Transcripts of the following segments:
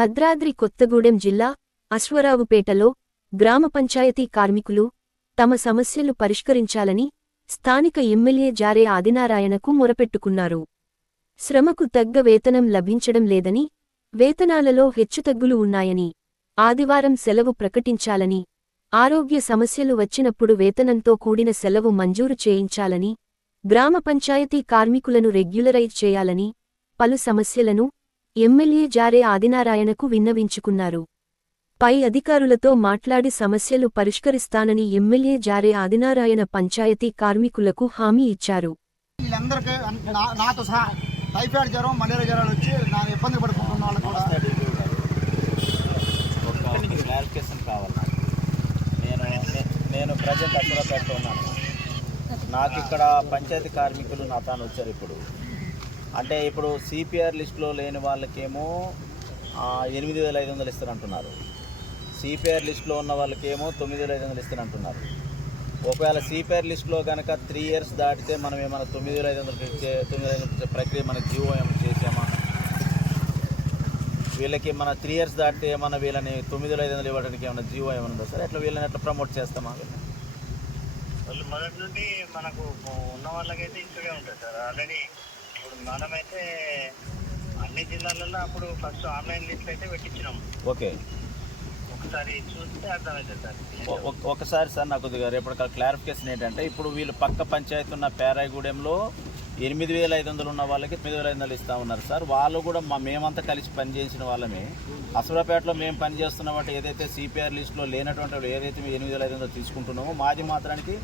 భద్రాద్రి కొత్తగూడెం జిల్లా అశ్వరావుపేటలో గ్రామ పంచాయతీ కార్మికులు తమ సమస్యలు పరిష్కరించాలని స్థానిక ఎమ్మెల్యే జారే ఆదినారాయణకు మొరపెట్టుకున్నారు. శ్రమకు తగ్గ వేతనం లభించడం లేదని, వేతనాలలో హెచ్చుతగ్గులు ఉన్నాయని, ఆదివారం సెలవు ప్రకటించాలని, ఆరోగ్య సమస్యలు వచ్చినప్పుడు వేతనంతో కూడిన సెలవు మంజూరు చేయించాలని, గ్రామ పంచాయతీ కార్మికులను రెగ్యులరైజ్ చేయాలని పలు సమస్యలను ఎమ్మెల్యే జారే ఆదినారాయణకు విన్నవించుకున్నారు. పై అధికారులతో మాట్లాడి సమస్యలు పరిష్కరిస్తానని ఎమ్మెల్యే జారే ఆదినారాయణ పంచాయతీ కార్మికులకు హామీ ఇచ్చారు. వీళ్ళందరికీ నాతో సహా టైఫాయిడ్ జ్వరం, మలేరియా జ్వరాలు వచ్చి నాకు ఇబ్బంది పడుకుంటున్న వాళ్ళు కూడా క్లారిఫికేషన్ కావాలి. నేను ప్రజెంట్ అశ్వరావుపేటలో ఉన్నాను. నాకు ఇక్కడ పంచాయతీ కార్మికులు నా తాను వచ్చారు. అంటే ఇప్పుడు సిపిఆర్ లిస్టులో లేని వాళ్ళకేమో 8,500 ఇస్తారంటున్నారు. సిపిఆర్ లిస్టులో ఉన్న వాళ్ళకేమో 9,500 ఇస్తారంటున్నారు. ఒకవేళ సిపిఆర్ లిస్టులో కనుక 3 years దాటితే మనం ఏమైనా 9,500 ఇచ్చే ప్రక్రియ మన జీవో ఏమైనా చేసామా? వీళ్ళకి మన 3 years దాటితే ఏమన్నా వీళ్ళని 9,500 ఇవ్వడానికి ఏమైనా జీవో ఏమైనా ఉందా సార్? ఎట్లా వీళ్ళని ఎట్లా ప్రమోట్ చేస్తామా? వాళ్ళు మొదటి నుండి మనకు ఉన్న వాళ్ళకైతే ఇక్కడే ఉంటుంది సార్. ఆల్రెడీ ఇప్పుడు మనమైతే అన్ని జిల్లాలలో అప్పుడు ఫస్ట్ ఆన్లైన్ లిస్ట్ అయితే పెట్టించినాం. ఓకే, ఒకసారి చూస్తే అర్థమవుతుంది సార్. ఒకసారి సార్ నాకు రేపటి క్లారిఫికేషన్ ఏంటంటే, ఇప్పుడు వీళ్ళు పక్క పంచాయతీ ఉన్న పేరాయిగూడెంలో 8,500 ఉన్న వాళ్ళకి 9,500 ఇస్తా ఉన్నారు సార్. వాళ్ళు కూడా మేమంతా కలిసి పనిచేసిన వాళ్ళమే. అశ్వరావుపేటలో మేము పనిచేస్తున్నామంటే ఏదైతే సిపిఆర్ లిస్టులో లేనటువంటి వాళ్ళు ఏదైతే 8,500 తీసుకుంటున్నామో మాది మాత్రానికి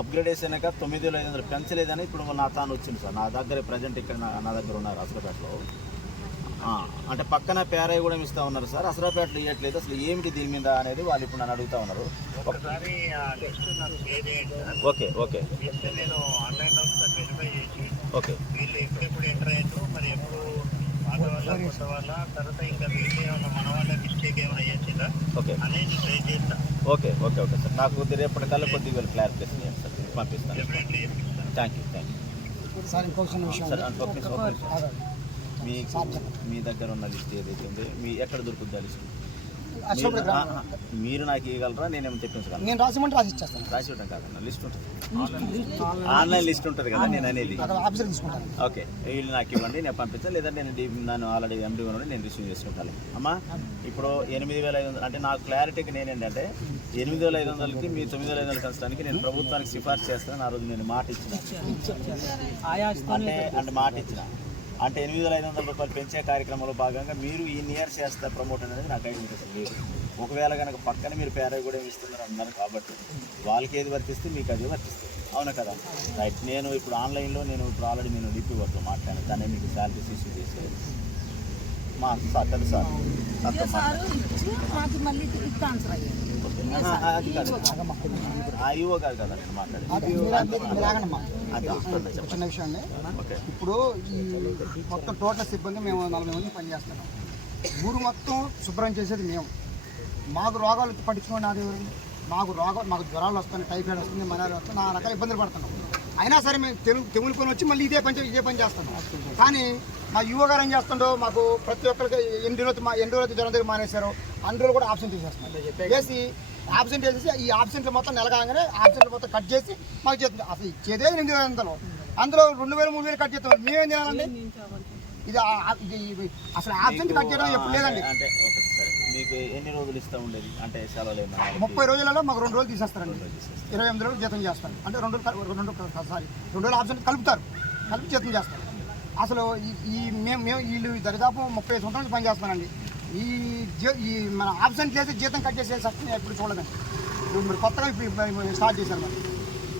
అప్గ్రేడేషన్ 9,500 పెంచలేదని ఇప్పుడు నా తాను వచ్చింది సార్. నా దగ్గర ప్రజెంట్ ఇక్కడ నా దగ్గర ఉన్నారు అశ్వరావుపేటలో. అంటే పక్కన పేరాయి కూడా ఇస్తూ ఉన్నారు సార్, అశ్వరావుపేటలో ఇవ్వట్లేదు. అసలు ఏమిటి దీని మీద అనేది వాళ్ళు ఇప్పుడు నన్ను అడుగుతూ ఉన్నారు. ఓకే ఓకే నేను ఆన్లైన్లో ఒకసారి వెరిఫై చేసి ఓకే వీళ్ళు ఎప్పుడెప్పుడు ఎంటర్ అయ్యారు, మరి ఎప్పుడు పాత వాళ్ళ కొత్త వాళ్ళ తర్వాత ఇంకా వీళ్ళు ఏమన్నా మన వాళ్ళ మిస్టేక్ ఏమైనా చేసిందా అనేది ట్రై చేస్తా. ఓకే ఓకే ఓకే సార్, నాకు రేపటికల్లా కొద్దిగా వీళ్ళు క్లారిఫికేషన్ చేయండి సార్, పంపిస్తాను. Thank you sir. ఇంకొక విషయం, మీ దగ్గర ఉన్న లిస్ట్ ఏదైతే ఉంది ఎక్కడ దొరుకుతుందా లిస్ట్? మీరు నాకు ఇవ్వగలరా? నేనేమో తెప్పించగలను. నేను రాసిమంటే రాసి ఇచ్చేస్తాను. రాసి ఇవ్వడం కాదన్న, లిస్ట్ ఉంటుంది, ఆన్లైన్ లిస్ట్ ఉంటుంది కదా, నేను అనేది. ఓకే, వీళ్ళు నాకు ఇవ్వండి, నేను పంపిస్తాను. లేదంటే నేను ఆల్రెడీ ఎండి ఉన్నది, నేను రిసీవ్ చేసుకుంటాను. అమ్మా ఇప్పుడు 8,500 అంటే నాకు క్లారిటీకి నేనేంటంటే 8,500కి మీ 9,500 పెంచడానికి నేను ప్రభుత్వానికి సిఫార్సు చేస్తాను. ఆ రోజు నేను మాట ఇచ్చిన అంటే మాట ఇచ్చిన అంటే 8,500 రూపాయలు పెంచే కార్యక్రమంలో భాగంగా మీరు ఈ నియర్ చేస్తే ప్రమోట్ అనేది నాకు ఐడియా లేదు. ఒకవేళ కనుక పక్కన మీరు పేరాయి కూడా ఇస్తున్నారు అన్నారు కాబట్టి వాళ్ళకి ఏది వర్తిస్తే మీకు అది వర్తిస్తుంది, అవునా కదా? రైట్. నేను ఇప్పుడు ఆన్లైన్లో ఇప్పుడు ఆల్రెడీ నేను డిపి వర్క్లో మాట్లాడాను, దాన్ని మీకు శాలరీ ఇష్యూ చేసి మా సార్ కదా సార్ అది కాదు, ఈవో కాదు కదా నేను మాట్లాడేది. చిన్న విషయం అండి. ఇప్పుడు ఈ మొత్తం టోటల్ సిబ్బంది మేము 40 మంది పనిచేస్తున్నాం. ఊరు మొత్తం శుభ్రం చేసేది మేము. మాకు రోగాలు పట్టించుకోండి, మాకు జ్వరాలు వస్తాయి, టైఫాయిడ్ వస్తుంది, మలేరియా వస్తుంది, నా రకాల ఇబ్బందులు పడుతున్నాం. అయినా సరే మేము తెగులుకొని వచ్చి మళ్ళీ ఇదే పని చేస్తున్నాం. కానీ మా యువ గారు ఏం చేస్తుండో మాకు ప్రతి ఒక్కరికి 8 రోజులు జ్వరం దగ్గర మానేశారు, అందులో కూడా ఆబ్సెంట్ చేసేస్తున్నాం. చేసి ఆబ్సెంట్ చేసేసి ఈ ఆబ్సెంట్లు మొత్తం నెల కాగానే ఆబ్సెంట్లు మొత్తం కట్ చేసి మాకు చేస్తుంది. అసలు ఇచ్చేదే 8,500, అందులో 2,000 3,000 కట్ చేస్తాం. మేమేం చేయాలండి? ఇది అసలు ఆబ్సెంట్ కట్ చేయడం ఎప్పుడు లేదండి. అంటే మీకు ఎన్ని రోజులు ఇస్తూ ఉండేది? అంటే సెలవులు 30 రోజులలో మాకు 2 రోజులు తీసేస్తారండి. 28 రోజులు జీతం చేస్తారు. అంటే 2 రోజులు ఆబ్సెంట్ కలిపి జీతం చేస్తారు. అసలు మేము వీళ్ళు దరిదాపు 30 సంవత్సరాలు పని చేస్తానండి. ఈ మన ఆబ్సెంట్ చేసి జీతం కట్ చేసే సత్యం ఎప్పుడు చూడదండి. ఇప్పుడు కొత్తగా స్టార్ట్ చేశారు. మరి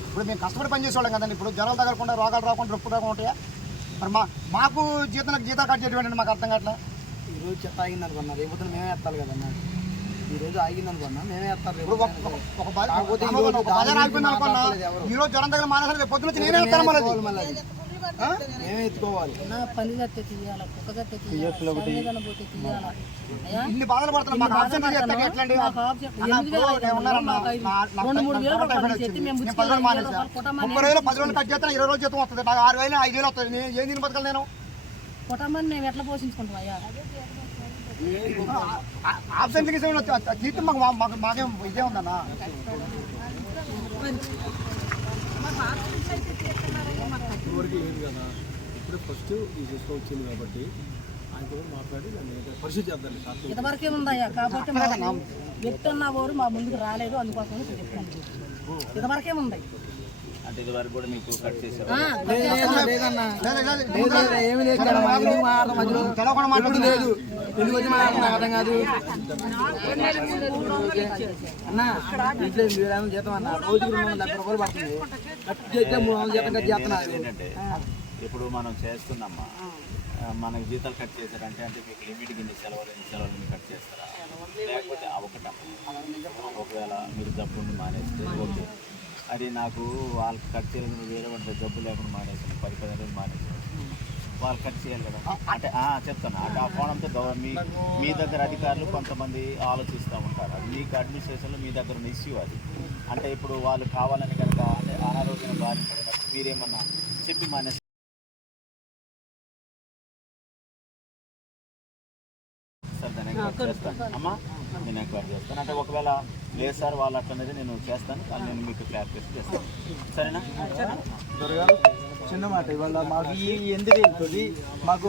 ఇప్పుడు మేము కష్టపడి పని చేసేవాళ్ళం కదండి. ఇప్పుడు జ్వరాలు తగలకుండా, రోగాలు రాకుండా, రొప్పు రాకుండా ఉంటాయా? మరి మాకు జీతాలు కట్ చేయడం మాకు అర్థం కావట్లేదు. ఈరోజు చెత్త ఆగింది అనుకున్నా, రేపు మేమే ఎత్తాలి కదన్నా. ఈరోజు ఆగింది అనుకున్నా మేమే ఎత్తాలి. ఈరోజు జ్వరం దగ్గర మానేసారి పొద్దున నేనే ఎత్తాను, మేమే ఎత్తుకోవాలి. ఇన్ని బాధలు పడుతున్నాం. మాకు ఆబ్సెంట్ చేస్తే ఎట్లండి? 30 రోజులు 10 రోజులు కట్ చేస్తాను, 20 రోజులు జీతం వస్తుంది. నాకు 6,000 5,000 వస్తుంది. ఏం దీని బతకాలి నేను? కుటుంబాన్ని మేము ఎట్లా పోషించుకుంటాం అయ్యా? ఆబ్సెంట్లకి తీర్థం మాకేం ఇదే ఉందన్నా. వరకు లేదు కదా, ఇప్పుడు ఫస్ట్ ఈ చూసుకో వచ్చింది కాబట్టి ఆయనతో మాట్లాడి దాన్ని పరిశీలి చేద్దాం. ఇంతవరకే ఉందయ్యా, కాబట్టి వ్యక్తి ఉన్న వారు మా ముందుకు రాలేదు, అందుకోసం చెప్తాను. ఇంతవరకే ఉంది. అంటే ఇది వరకు కూడా మీకు కట్ చేశారు. ఏమి లేదు లేదు ఎందుకు వచ్చి మాట్లాడుతున్నా అర్థం కాదు అన్న. ఇంట్లో మీరు జీతం అన్న రోజుకి 270 రూపాయలు పడుతుంది. కట్ చేస్తే 300 జీతం కట్ చేస్తున్నారు. ఏంటంటే ఇప్పుడు మనం చేస్తున్నామ్మా, మనకి జీతాలు కట్ చేశారంటే అంటే మీకు లిమిట్ ఇన్ని సెలవులు కట్ చేస్తారా, లేకపోతే ఒకవేళ మీరు జబ్బుని మానేస్తే ఓకే, అది నాకు వాళ్ళకి కట్ చేయాలని వేరే వాటి జబ్బు లేకుండా మానేస్తాను, 10-15 రోజులు మానేస్తాను, వాళ్ళు కట్ చేయాలి కదా. అంటే చెప్తాను అంటే ఆ కోణంతో మీ దగ్గర అధికారులు కొంతమంది ఆలోచిస్తూ ఉంటారు. అది మీకు అడ్మినిస్ట్రేషన్లో మీ దగ్గర ఉన్న ఇష్యూ అది. అంటే ఇప్పుడు వాళ్ళు కావాలని కనుక అంటే అనారోగ్యం బారిన పడినప్పుడు మీరేమన్నా చెప్పి మానేస్తారు సార్, దాన్ని ఎంక్వైరీ చేస్తాను అమ్మా, నేను ఎంక్వైరీ చేస్తాను. అంటే ఒకవేళ లేదు సార్ వాళ్ళు అట్లనేది నేను చేస్తాను, కానీ నేను మీకు క్లారిఫికేషన్ చేస్తాను, సరేనా? దొరగారు చిన్న మాట, ఇవాళ మాకు ఎందుకు వెళ్తుంది, మాకు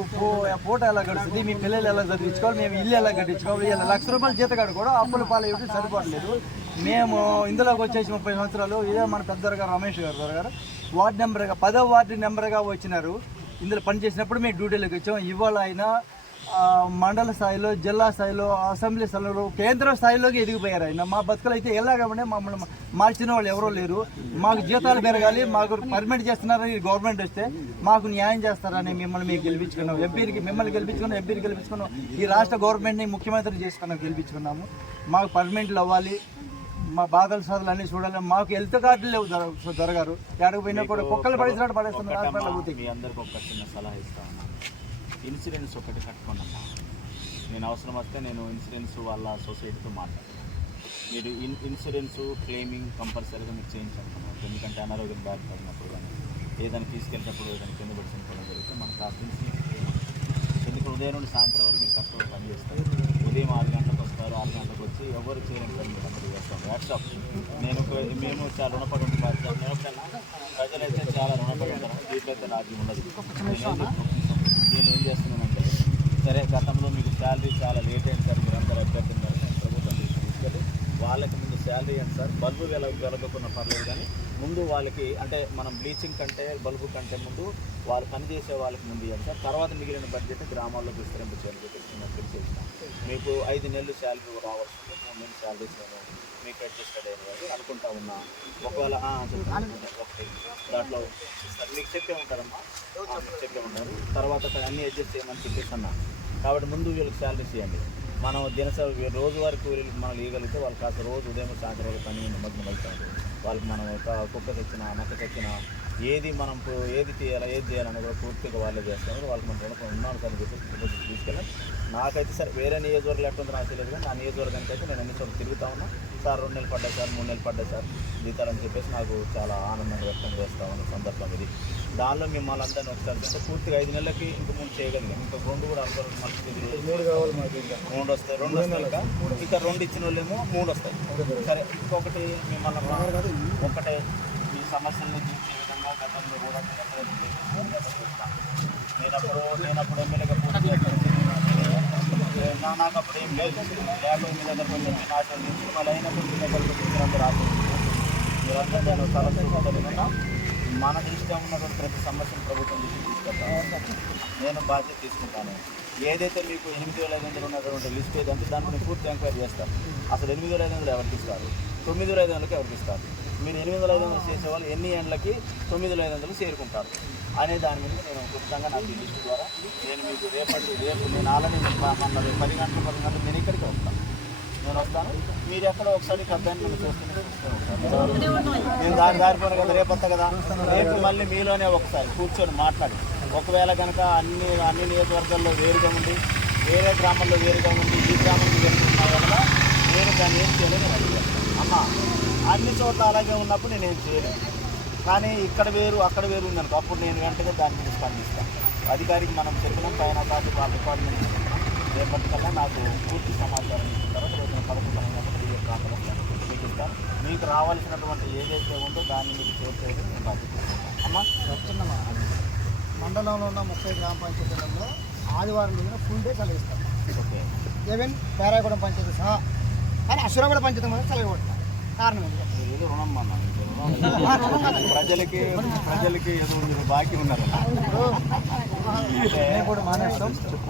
పూట ఎలా గడుస్తుంది, మీ పిల్లలు ఎలా చదివించుకోవాలి, మేము ఇల్లు ఎలా కట్టించుకోవాలి, ఇలా ₹1,00,000 జీతగాడు కూడా అప్పుల పాలు ఇవ్వడం సరిపోవట్లేదు. మేము ఇందులోకి వచ్చేసి 30 సంవత్సరాలు. ఇదే మన పెద్దగారు రమేష్ గారు దొరగారు వార్డు నెంబర్గా 10వ వార్డు నెంబర్గా వచ్చినారు. ఇందులో పనిచేసినప్పుడు మేము డ్యూటీలోకి వచ్చాం. ఇవాళ అయినా మండల స్థాయిలో, జిల్లా స్థాయిలో, అసెంబ్లీ స్థాయిలో, కేంద్ర స్థాయిలోకి ఎదిగిపోయారు ఆయన. మా బతుకులు అయితే ఎలాగంటే మమ్మల్ని మార్చిన వాళ్ళు ఎవరో లేరు. మాకు జీతాలు పెరగాలి, మాకు పర్మిట్ చేస్తున్నారని గవర్నమెంట్ వస్తే మాకు న్యాయం చేస్తారని మిమ్మల్ని మేము గెలిపించుకున్నాం. మిమ్మల్ని గెలిపించుకున్నాం, ఎంపీని గెలిపించుకున్నాం, ఈ రాష్ట్ర గవర్నమెంట్ని ముఖ్యమంత్రిని చేసుకున్నాం, గెలిపించుకున్నాము. మాకు పర్మిట్లు అవ్వాలి, మా బాధల సాధలు అన్నీ చూడాలి. మాకు హెల్త్ కార్డులు లేవు దొరగారు, ఎక్కడికి పోయినా కూడా కుక్కలు పడేసినట్టు పడేస్తున్నారు. మీ అందరికి ఒక చిన్న సలహా ఇస్తాను, ఇన్సూరెన్స్ ఒకటి కట్టుకోండమ్మా. నేను అవసరం వస్తే నేను ఇన్సూరెన్స్ వాళ్ళ సొసైటీతో మాట్లాడతాను. మీరు ఇన్సూరెన్స్ క్లెయిమింగ్ కంపల్సరీగా మీరు చేయించాలన్నమాట. ఎందుకంటే అనారోగ్యం బాధపడినప్పుడు కానీ ఏదైనా తీసుకెళ్ళినప్పుడు ఏదైనా కింద పడి చనిపోవడం జరిగితే మనకు ఆ ఇన్సూరెన్స్. ఎందుకంటే ఉదయం నుండి సాయంత్రం వరకు మీరు కష్టపడి పని చేస్తారు. ఉదయం 6 గంటలకు వస్తారు, 6 గంటలకు వచ్చి ఎవరు చేయలేని పని మీరు అందరూ చేస్తాం. వాట్సాప్ మేము చాలా రుణపడి ఉంటాం. ప్రజలైతే చాలా రుణపడి ఉంటారు. దీంట్లో అయితే రాజ్యం ఉండదు. నేను ఏం చేస్తున్నానంటే, సరే గతంలో మీకు శాలరీ చాలా లేట్ అయింది సార్, మీరు అందరూ అభ్యర్థున్నారు, ప్రభుత్వం తీసుకెళ్ళి వాళ్ళకి ముందు శాలరీ ఏంటి సార్, బల్బు వెలగకున్న పర్లేదు, కానీ ముందు వాళ్ళకి అంటే మనం బ్లీచింగ్ కంటే బల్బు కంటే ముందు వాళ్ళు పనిచేసే వాళ్ళకి ముందు ఇవ్వండి సార్. తర్వాత మిగిలిన బడ్జెట్ గ్రామాల్లో విస్తరింపు చేయాలి. మీకు 5 నెలలు శాలరీ రావాల్సింది, 3 నెలలు శాలరీస్ నేను మీకు అడ్జస్టెడ్ అయ్యేది అనుకుంటా ఉన్నా. ఒకవేళ ఒకటి దాంట్లో సార్ మీకు చెప్పే ఉంటారమ్మా, మీకు చెప్పే ఉంటారు. తర్వాత అన్నీ అడ్జస్ట్ చేయమని చెప్పేసి అన్నా. కాబట్టి ముందు వీళ్ళకి శాలరీస్ ఇవ్వండి. మనం దినసరి రోజువారికి మనం ఇవ్వగలిగితే వాళ్ళు కాస్త రోజు ఉదయం సాయంత్రం పని నిమగ్నం అవుతారు. వాళ్ళకి మనం ఒక కుక్క తెచ్చినా నక్క తెచ్చినా ఏది మనం ఏది చేయాలని కూడా పూర్తిగా వాళ్ళే చేస్తారు. వాళ్ళకి మనం రుణపడి ఉన్నాను సార్ అని చెప్పేసి తీసుకెళ్ళాం. నాకైతే సార్ వేరే నియోజకవర్గాలు ఎట్టుందో నాకు తెలియదు, కానీ నా నియోజకవర్గానికి అయితే నేను అన్ని చోట్ల తిరుగుతూ ఉన్నా సార్. 2 నెలలు పడ్డాయి సార్, 3 నెలలు పడ్డాయి సార్ జీతాలని చెప్పేసి నాకు చాలా ఆనందంగా వ్యక్తం చేస్తూ ఉన్న సందర్భం ఇది. దానిలో మిమ్మల్ని అందరినీ ఒకసారి పూర్తిగా 5 నెలలకి ఇంక ముందు చేయగలిగాం. ఇంకా 2 కూడా అనుకోవాలి, 3 కావాలి, 3 వస్తాయి. 2 వస్తాయి ఇంకా 2 ఇచ్చిన వాళ్ళేమో 3 వస్తాయి. సరే ఇంకొకటి మిమ్మల్ని ఒకటే ఈ సమస్యలను తీర్చే విధంగా గతంలో కూడా నేనప్పుడు ఎమ్మెల్యేగా నాకు అప్పుడు ఏం లేదు. లేకపోతే మీ దగ్గర కొంచెం నాశనం చేసి మళ్ళీ అయినప్పుడు మీ దగ్గర మీరందరూ మీరందరూ నేను చాలా చూసుకోగలిగినా మనకి ఇష్టం ఉన్నటువంటి ప్రతి సమస్యను ప్రభుత్వం తీసుకెళ్తాను. నేను బాధ్యత తీసుకుంటాను. ఏదైతే మీకు 8,500 ఉన్నటువంటి లిస్ట్ ఏదంటే దాన్ని నేను పూర్తి ఎంక్వైరీ చేస్తాను. అసలు 8,500 ఎవరికి ఇస్తారు, 9,500 ఎవరికి ఇస్తారు, మీరు 8,500 చేసేవాళ్ళు ఎన్ని ఏళ్ళకి 9,500 చేరుకుంటారు అనే దాని మీద నేను ఖచ్చితంగా నాకు ఈ లిస్టు ద్వారా నేను మీకు రేపు నేను ఆల్రెడీ 10 గంటలు నేను ఇక్కడికి వస్తాను. నేను వస్తాను, మీరు ఎక్కడో ఒకసారి అబ్బాయిని నేను చూస్తూనే ఉంటాను. నేను దారిపోను కదా, రేపు వస్తా కదా, రేపు మళ్ళీ మీలోనే ఒకసారి కూర్చొని మాట్లాడి ఒకవేళ కనుక అన్ని నియోజకవర్గాల్లో వేరుగా ఉండి వేరే గ్రామాల్లో వేరుగా ఉండి ఈ గ్రామంలో వేరుకున్నా వల్ల నేను దాన్ని ఏం చేయలేను అడిగాను. అమ్మ అన్ని చోట్ల అలాగే ఉన్నప్పుడు నేను ఏం చేయలేను, కానీ ఇక్కడ వేరు అక్కడ వేరు ఉందనుకో అప్పుడు నేను వెంటనే దాని మీద స్పందిస్తాను. అధికారికి మనం చెప్పినాం, పైన కాదు వాళ్ళ డిపార్ట్మెంట్ రేపటికల్లా నాకు పూర్తి సమాచారం ఇచ్చిన తర్వాత రేపు 11 ప్రాంతంలో మీకు ఇస్తాను. మీకు రావాల్సినటువంటి ఏదైతే ఉందో దాన్ని మీకు చేర్చేది నేను బాధ్యత అమ్మా. చెప్తున్నామా మండలంలో ఉన్న 30 గ్రామ పంచాయతీలలో ఆదివారం రోజున ఫుల్ డే సెలవు ఇస్తాం. ఓకే, ఈవెన్ పేరాయగూడెం పంచాయతీ సహా. కానీ అశ్వరాగూడ పంచాయతీ మీద సెలవు కొట్టాం. కారణం ఏంటి? మీరు ఏదో రుణం అన్నా, ప్రజలకి ఏదో మీరు బాకీ ఉన్నారు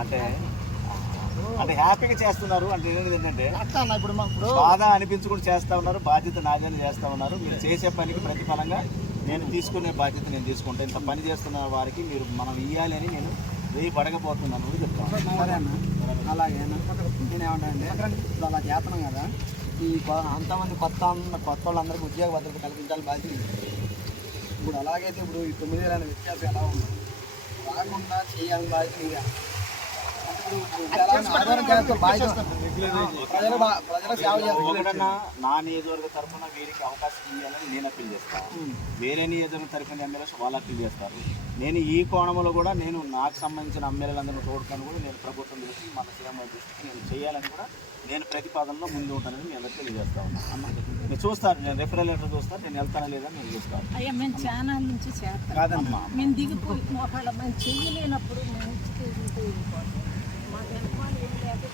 అంటే అంటే హ్యాపీగా చేస్తున్నారు అంటే ఏంటంటే అట్లా అన్న ఇప్పుడు బాధ అనిపించుకుంటూ చేస్తూ ఉన్నారు. బాధ్యత నాదని చేస్తూ ఉన్నారు. మీరు చేసే పనికి ప్రతిఫలంగా నేను తీసుకునే బాధ్యత నేను తీసుకుంటాను. ఇంత పని చేస్తున్న వారికి మీరు మనం ఇవ్వాలి అని నేను రేపు అడగబోతున్నాను అని చెప్తాను. సరే అన్న, అలాగే నేనేమంటానంటే ఇప్పుడు అలా చేస్తున్నాం కదా, ఈ అంతమంది కొత్త వాళ్ళందరికీ ఉద్యోగ భద్రత కల్పించాలి బాధ్యత ఉంది. ఇప్పుడు అలాగైతే ఇప్పుడు ఈ 9,000 అనే వ్యత్యాసం ఎలా ఉంది రాకుండా చేయాలని బాధ్యత మీదే. ప్రజలకు సేవ ఒకటన్నా నా నియోజకవర్గ తరఫున వీరికి అవకాశం ఇవ్వాలని నేను అప్పీల్ చేస్తాను. వేరే నియోజకవర్గ తరఫున ఎమ్మెల్యేస్ వాళ్ళు అప్పీల్ చేస్తారు. నేను ఈ కోణంలో కూడా నేను నాకు సంబంధించిన ఎమ్మెల్యేలందరూ తోడుకొని కూడా నేను ప్రభుత్వం దృష్టికి మన సీఎం దృష్టికి నేను చేయాలని కూడా నేను ప్రతిపాదనలో ముందు ఉంటానని మీ అందరికీ తెలియజేస్తా ఉన్నాను. అన్న మీరు చూస్తారు, నేను రెఫరల్ లెటర్ చూస్తాను, నేను వెళ్తానా లేదా నేను చూస్తాను. అయ్యా మేము చాలా నుంచి చేస్తాం కాదమ్మా, మేము దిగిపోయి ఒకవేళ మేము చెయ్యలేనప్పుడు మేము మాకు వెనకాల ఏం లేదు